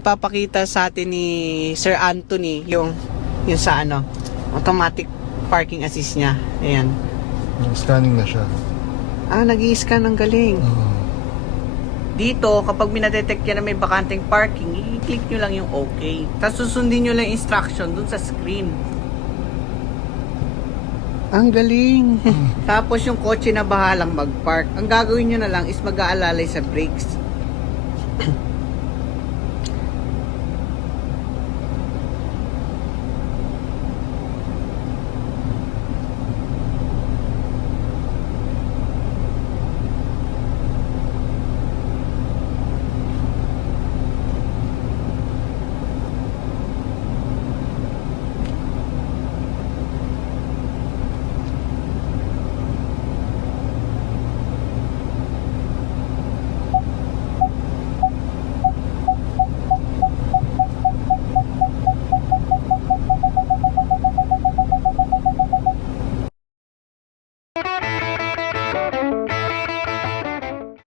Papakita sa atin ni Sir Anthony yung sa ano, automatic parking assist niya. Ayan. Scanning na siya. Nag-i-scan, ang galing. Dito, kapag minadetect niya na may bakanteng parking, i-click nyo lang yung okay. Tapos susundin nyo lang yung instruction dun sa screen. Ang galing. Tapos yung kotse na bahalang mag-park, ang gagawin nyo na lang is mag-aalalay sa brakes.